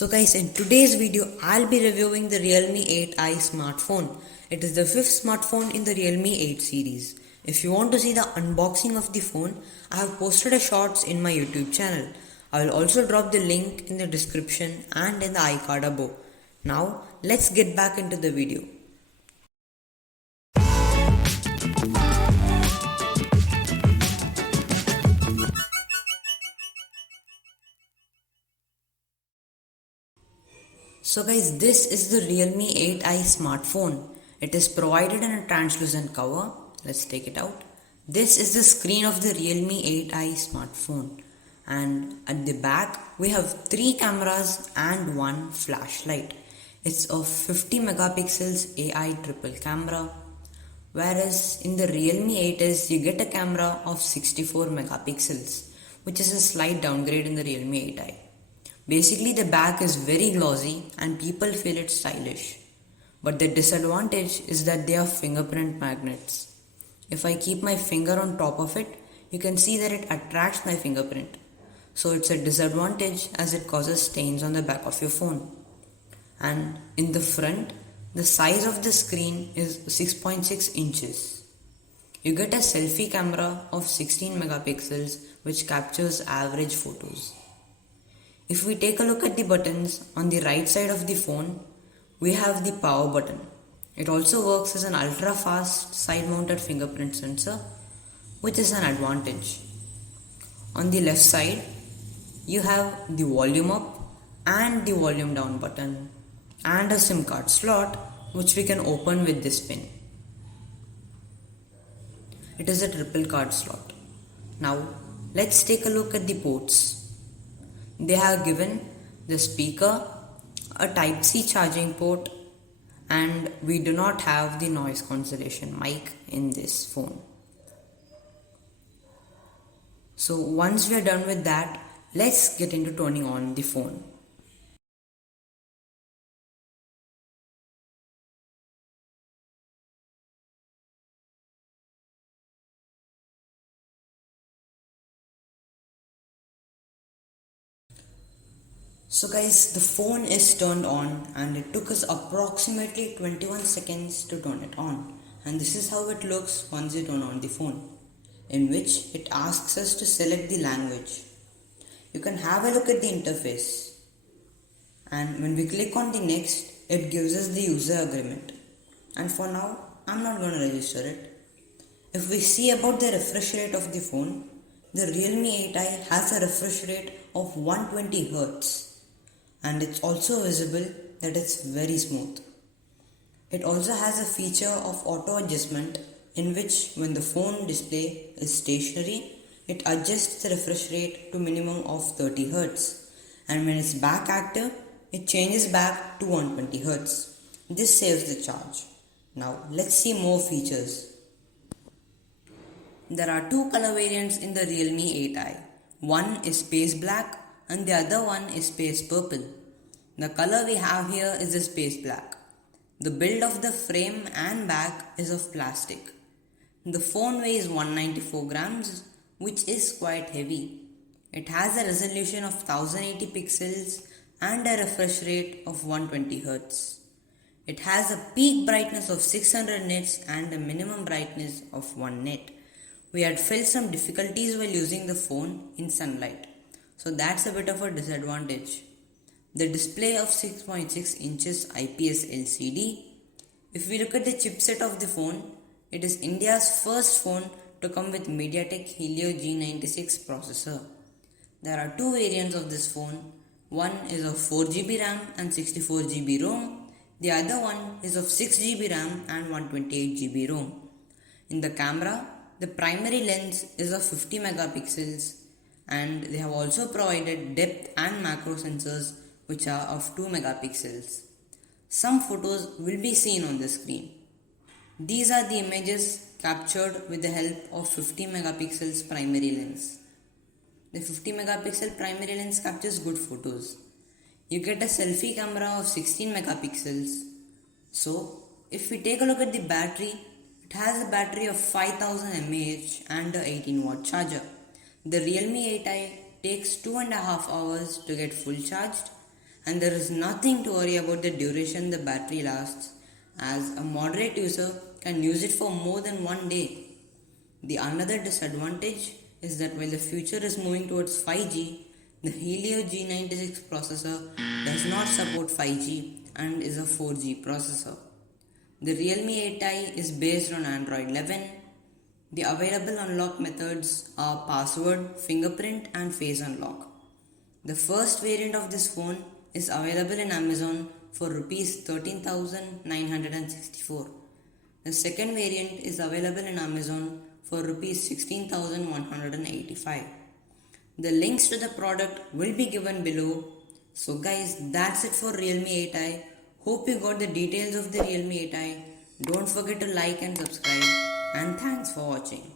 So guys, in today's video, I'll be reviewing the Realme 8i smartphone. It is the fifth smartphone in the Realme 8 series. If you want to see the unboxing of the phone, I have posted a shorts in my YouTube channel. I will also drop the link in the description and in the iCard above. Now, let's get back into the video. So guys, this is the Realme 8i smartphone. It is provided in a translucent cover. Let's take it out. This is the screen of the Realme 8i smartphone. And at the back, we have 3 cameras and 1 flashlight. It's of 50 megapixels AI triple camera. Whereas in the Realme 8s, you get a camera of 64 megapixels, which is a slight downgrade in the Realme 8i. Basically, the back is very glossy and people feel it stylish. But the disadvantage is that they are fingerprint magnets. If I keep my finger on top of it, you can see that it attracts my fingerprint. So it's a disadvantage as it causes stains on the back of your phone. And in the front, the size of the screen is 6.6 inches. You get a selfie camera of 16 megapixels which captures average photos. If we take a look at the buttons on the right side of the phone, we have the power button. It also works as an ultra fast side mounted fingerprint sensor, which is an advantage. On the left side, you have the volume up and the volume down button and a SIM card slot which we can open with this pin. It is a triple card slot. Now let's take a look at the ports. They have given the speaker, a Type-C charging port, and we do not have the noise cancellation mic in this phone. So once we are done with that, let's get into turning on the phone. So guys, the phone is turned on and it took us approximately 21 seconds to turn it on. And this is how it looks once you turn on the phone, in which it asks us to select the language. You can have a look at the interface. And when we click on the next, it gives us the user agreement. And for now, I'm not going to register it. If we see about the refresh rate of the phone, the Realme 8i has a refresh rate of 120 Hz. And it's also visible that it's very smooth. It also has a feature of auto adjustment in which when the phone display is stationary, it adjusts the refresh rate to minimum of 30 Hz, and when it's back active, it changes back to 120 Hz. This saves the charge. Now let's see more features. There are 2 color variants in the Realme 8i. One is space black and the other one is space purple. The color we have here is the space black. The build of the frame and back is of plastic. The phone weighs 194 grams, which is quite heavy. It has a resolution of 1080 pixels and a refresh rate of 120 Hz. It has a peak brightness of 600 nits and a minimum brightness of 1 nit. We had felt some difficulties while using the phone in sunlight, so that's a bit of a disadvantage. The display of 6.6 inches IPS LCD. If we look at the chipset of the phone, it is India's first phone to come with MediaTek Helio G96 processor. There are 2 variants of this phone. One is of 4GB RAM and 64GB ROM. The other one is of 6GB RAM and 128GB ROM. In the camera, the primary lens is of 50 megapixels and they have also provided depth and macro sensors which are of 2 megapixels. Some photos will be seen on the screen. These are the images captured with the help of 50 megapixels primary lens. The 50 megapixel primary lens captures good photos. You get a selfie camera of 16 megapixels. So, if we take a look at the battery, it has a battery of 5000 mAh and a 18 watt charger. The Realme 8i takes 2.5 hours to get full charged, and there is nothing to worry about the duration the battery lasts, as a moderate user can use it for more than one day. The another disadvantage is that while the future is moving towards 5G, the Helio G96 processor does not support 5G and is a 4G processor. The Realme 8i is based on Android 11. The available unlock methods are password, fingerprint, and face unlock. The first variant of this phone is available in Amazon for Rs 13,964. The second variant is available in Amazon for Rs 16,185. The links to the product will be given below. So guys, that's it for Realme 8i. Hope you got the details of the Realme 8i. Don't forget to like and subscribe, and thanks for watching.